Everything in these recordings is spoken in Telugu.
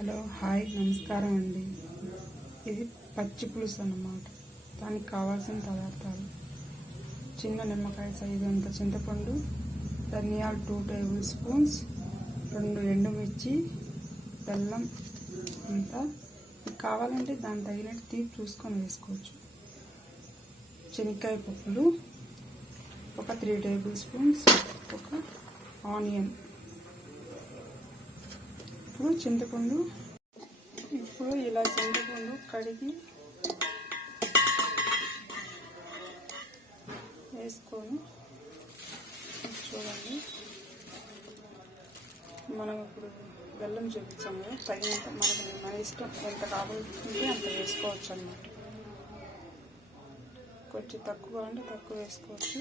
హలో హాయ్ నమస్కారం అండి. ఇది పచ్చి పులుసు అన్నమాట. దానికి కావాల్సిన పదార్థాలు. చిన్న నిమ్మకాయ సైజు అంత చింతపండు ధనియాలు టూ టేబుల్ స్పూన్స్ రెండు ఎండుమిర్చి బెల్లం అంత. కావాలంటే దాని తగినట్టు తీపి చూసుకొని వేసుకోవచ్చు. శనక్కాయ పప్పులు ఒక త్రీ టేబుల్ స్పూన్స్ ఒక ఆనియన్ ఇప్పుడు చింతపండు ఇప్పుడు ఇలా చింతపండు కడిగి వేసుకొని చూడండి. మనం ఇప్పుడు బెల్లం చూపించాం కదా తగినంత మనకి మన ఇష్టం ఎంత కావాలంటే అంత వేసుకోవచ్చు అన్నమాట. కొంచెం తక్కువ అంటే తక్కువ వేసుకోవచ్చు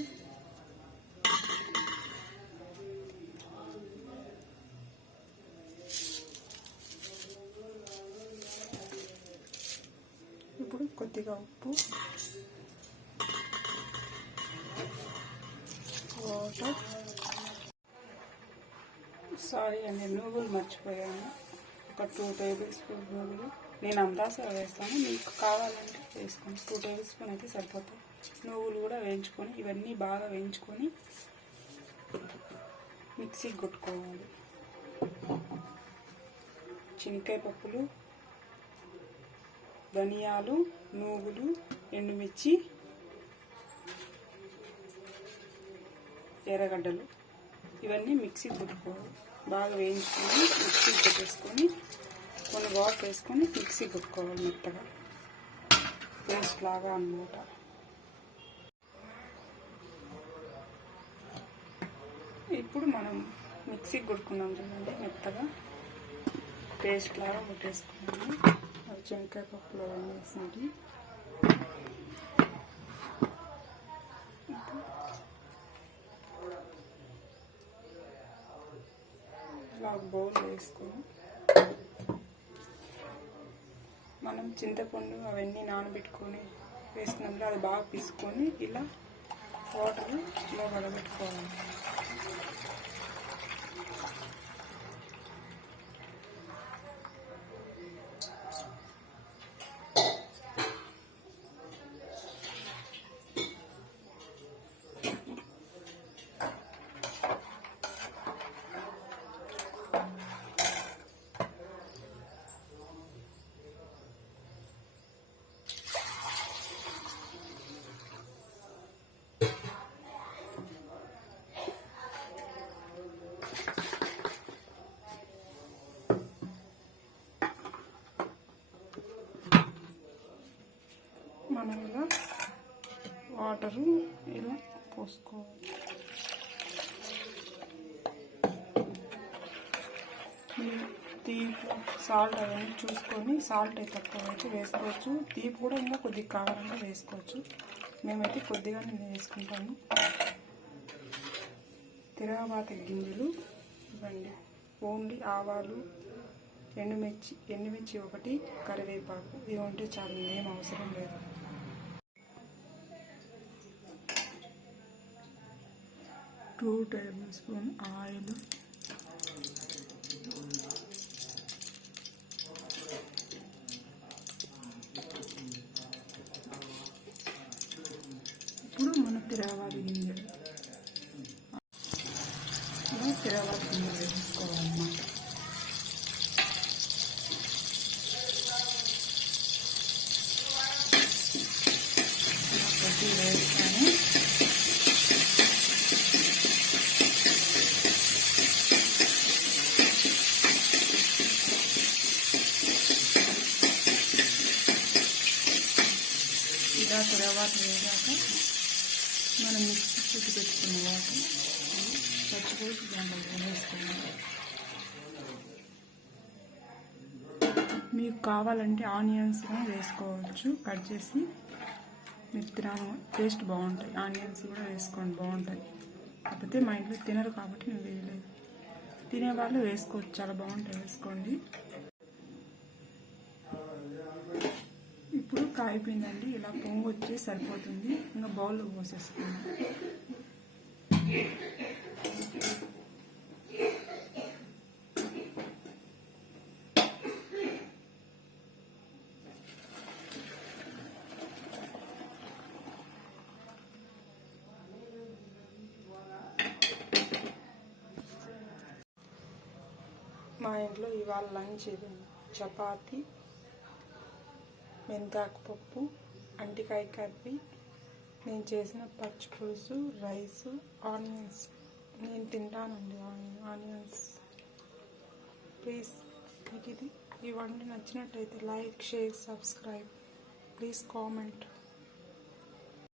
ఇప్పుడు కొద్దిగా ఉప్పు. వాటర్ సారీ అండి నూగులు మర్చిపోయాను. ఒక టూ టేబుల్ స్పూన్ నూగులు. నేను అందాస వేస్తాను మీకు కావాలంటే వేసుకోండి టూ టేబుల్ స్పూన్ అయితే సరిపోతాయి. నువ్వులు కూడా వేయించుకొని ఇవన్నీ బాగా వేయించుకొని మిక్సీకి కొట్టుకోవాలి. శనక్కాయ పప్పులు ధనియాలు నువ్వులు ఎండుమిర్చి ఎర్రగడ్డలు. ఇవన్నీ మిక్సీ కొట్టుకోవాలి బాగా వేయించుకొని మిక్సీ పెట్టేసుకొని కొన్ని వాటర్ వేసుకొని మిక్సీ కొట్టుకోవాలి మెత్తగా. పేస్ట్ లాగా అన్నమాట. ఇప్పుడు మనం మిక్సీ కొట్టుకున్నాం చూడండి మెత్తగా. పేస్ట్ లాగా కొట్టేసుకున్నాము. చెనక్కాయ పప్పులో వేసినవి ఇలా బౌల్ వేసుకొని మనం చింతపండు అవన్నీ నానబెట్టుకొని వేసుకున్నప్పుడు అది బాగా పిసుకొని ఇలా వాటర్ ఇలా వడబెట్టుకోవాలి మనం ఇలా వాటరు ఇలా పోసుకోవాలి. మీరు తీపి సాల్ట్ అవన్నీ చూసుకొని సాల్ట్ అయితే తక్కువ అయితే వేసుకోవచ్చు. తీపి కూడా ఇంకా కొద్దిగా కావాలంటే వేసుకోవచ్చు. మేమైతే కొద్దిగానే వేసుకుంటాము. తిరగబాత గింజలు ఇవ్వండి. ఓన్లీ ఆవాలు ఎండుమిర్చి ఎండుమిర్చి ఒకటి కరివేపాకు. ఇవి ఉంటే చాలు ఏం అవసరం లేదు. టూ టేబుల్ స్పూన్ ఆయిల్ ఇప్పుడు మన తిరగబాత గింజలు ఇలా తిరగబాత గింజలు వేసుకోవాలన్నమాట కొద్ది వేస్తాను తర్వాత వేగాక మనం మిక్సీ చుట్టు పెట్టుకున్న వాటర్ పచ్చిపోసి దాంట్లో వేసుకున్నాం మీకు కావాలంటే ఆనియన్స్ కూడా వేసుకోవచ్చు. కట్ చేసి మీకు టేస్ట్ బాగుంటాయి. ఆనియన్స్ కూడా వేసుకోండి బాగుంటాయి. కాకపోతే మా ఇంట్లో తినరు కాబట్టి నేను వేయలేదు. తినేవాళ్ళు వేసుకోవచ్చు. చాలా బాగుంటాయి వేసుకోండి. అయిపోయిందండి. ఇలా పొంగు వచ్చి సరిపోతుంది. ఇంకా బౌల్లో పోసేసుకున్నాం మా ఇంట్లో ఇవాళ లంచ్ ఇది. చపాతి మెంతాకు పప్పు అంటికాయ కర్రీ నేను చేసిన పచ్చి పులుసు రైస్ ఆనియన్స్. నేను తింటానండి ఆని- ఆనియన్స్. ప్లీజ్ మీకు ఇది ఈ వంట నచ్చినట్టయితే like share subscribe. Please comment.